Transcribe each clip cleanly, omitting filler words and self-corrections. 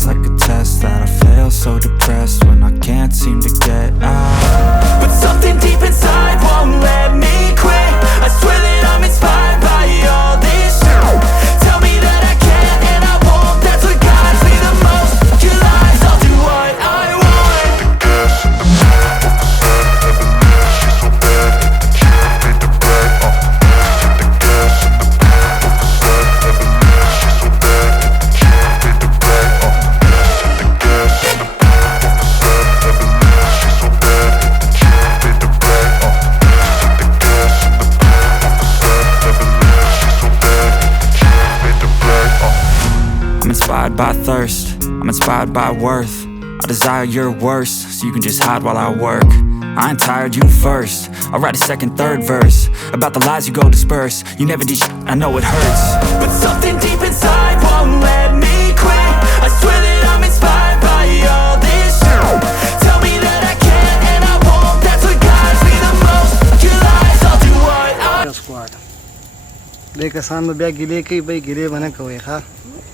feels like a test that I fail, so depressed when I can't seem to get out. But something deep inside won't let me quit. I swear that I'm inspired by all this shit. Tell me that I can't and I won't. That's what guides me the most. Your lies, I'll do what I want. I'm inspired by thirst, I'm inspired by worth. I desire your worst, so you can just hide while I work. I ain't tired, you first. I'll write a second, third verse about the lies you go disperse. You never did shit, I know it hurts. But something deep inside won't let me quit. I swear that I'm inspired by all this shit. Tell me that I can't and I won't. That's what guides me the most. Your lies, I'll do what I squad. लेके सामने bag गिले के भाई गिले बने कोई खा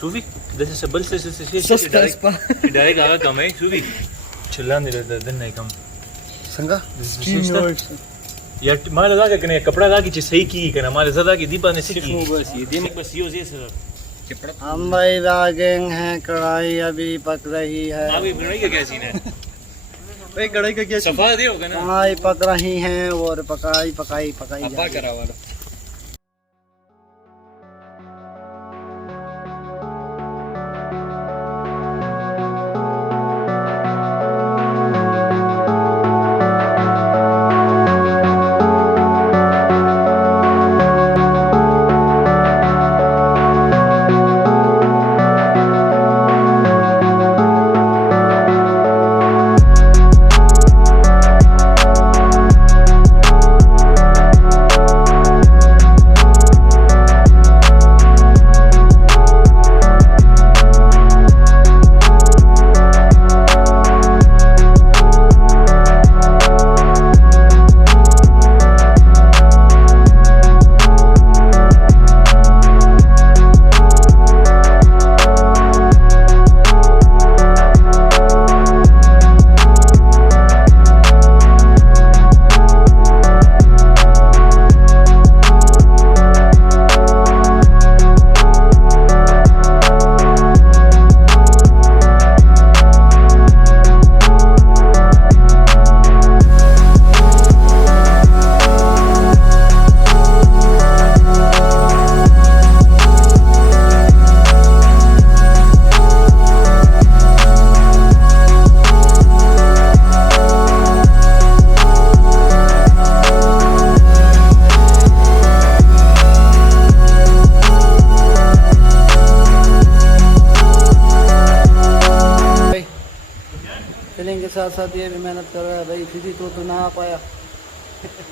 सूफी जैसे सबल से डायरेक्ट आगा कम है सूफी चिल्ला नहीं रहता दिन नहीं कम संगा यार मार लगा के कने कपड़ा लगा के सही की कने मार ज्यादा की दीपा ने सीखी बस ये दिन बस यो से सर हम भाई रागेंग हैं कढ़ाई अभी पक रही है अभी बनाई का क्या सीन है भाई कढ़ाई का क्या सफा दे होगा ना कढ़ाई पक रही हैं और पकाई पकाई पकाई अब्बा करा वाला साथ साथ ये भी मेहनत कर रहा है भाई किसी तो ना आ पाया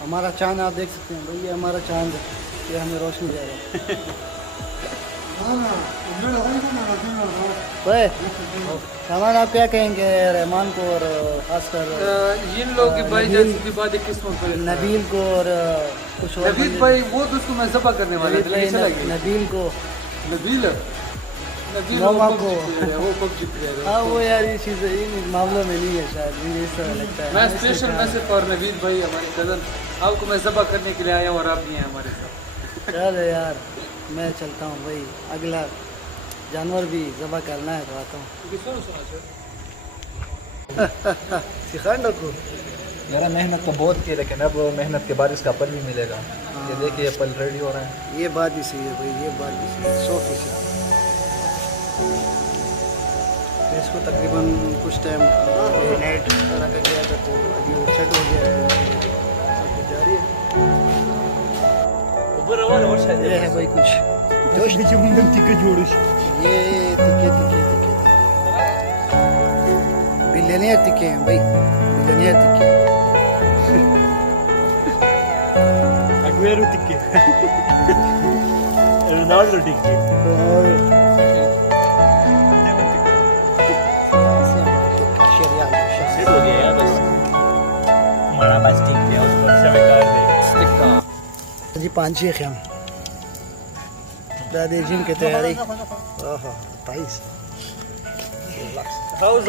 हमारा चांद आप देख सकते हैं भाई ये हमारा चांद है ये हमें रोशनी दे रहा है सामान आप क्या कहेंगे रहमान को और खासकर इन लोगों की भाईजान की बात एक किस्मों पर नबील को और कुछ और नबील भाई वो तो उसको मैं ज़बा करने वाला नबील को नबील मामा को वो कब जीत गया हाँ वो यार ये चीज़ इन मामलों में नहीं है शायद मुझे इस तरह लगता है मैं स्पेशल मैसेज फॉर नबील भाई हमारे कज़न आपको मैं ज़बा करने के लिए आया और आप भी हैं हमारे साथ चलो यार मैं चलता हूँ भाई अगला जानवर भी ज़बा करना है तो आता हूँ सिखाने को यार मेहनत तो बहुत की लेकिन अब मेहनत के बाद इसका फल भी मिलेगा ये देखिए ये फल रेडी हो रहा है ये बात भी सही है भाई ये बात भी सही है 100%। इसको तकरीबन कुछ टाइम नाइट लगा गया था तो अभी वो सेट हो गया है सब कुछ जारी है ये है भाई कुछ जोश नीचे मुंडन तिक्के जोड़िश ये तिक्के बिलियनियर तिक्के हैं भाई बिलियनियर तिक्के अग्वेरू तिक्के रोनाल्डो तिक्के हो गया यार बस हमारा पास टिक है उसको सब कर दे टिक्का जी 5-6 हम दादी जिम की तैयारी ओहो 23 हाउस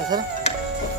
सर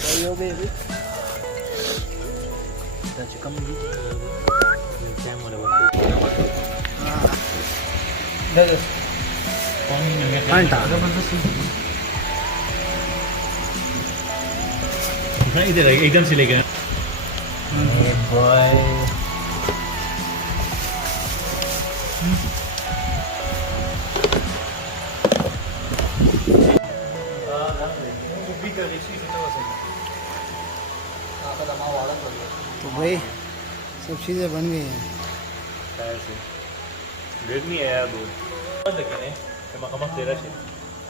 सही हो गई अभी कम टाइम हो रहा दे दो घंटा है इधर एकदम से लेके बॉय तो भाई सब चीज़ें बन गई हैं गर्मी है यार बहुत देखने मकाम तेरा से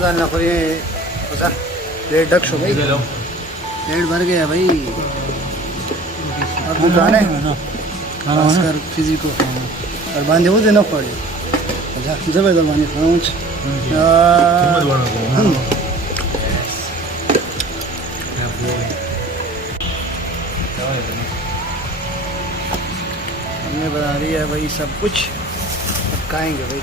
जान ना कोई ऐसा प्लेट डक शो भाई प्लेट भर गया भाई अब तो जाने खासकर फिजी को और बांधे हो देना पड़े अच्छा जबरदस्त बांधे पहुंच हमने बना दिया है भाई सब कुछ अब खाएंगे भाई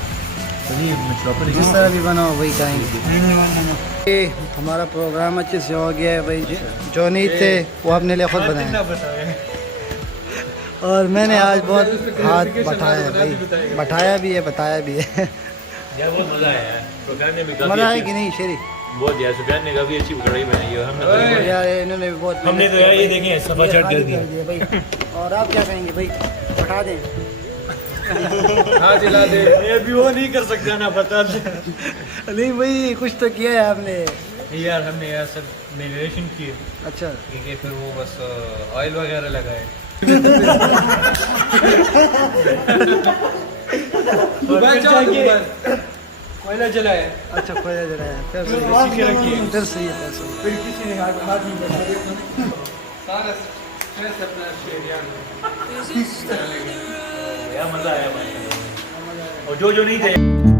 जिस तरह भी बनाओ वही खाएंगे ये हमारा प्रोग्राम अच्छे से हो गया है भाई जो नहीं थे वो अपने लिए खुद बनाए और मैंने आज बहुत हाथ बटाया है भाई बटाया भी है बताया भी है यार बहुत मजा आया यार प्रोग्राम ने भी मजा है कि नहीं शेरी बहुत यार सुफियान ने काफी अच्छी कढ़ाई बनाई है हमने यार इन्होंने भी बहुत हमने तो यार ये देखें सफा चाट कर दिया भाई और आप क्या कहेंगे भाई बता दें हाँ जिला दे ये भी वो नहीं कर सकता ना पता नहीं भाई कुछ तो किया है आपने यार हमने यार सब मेडिटेशन किए अच्छा ठीक है फिर वो बस ऑयल वगैरह लगाए कोयला जलाए अच्छा खोया जलाया फिर फिर सही है फिर किसी ने हाथ नहीं लगाया सारा स्ट्रेस अपना शेयर यार मजा आया भाई और जो नहीं थे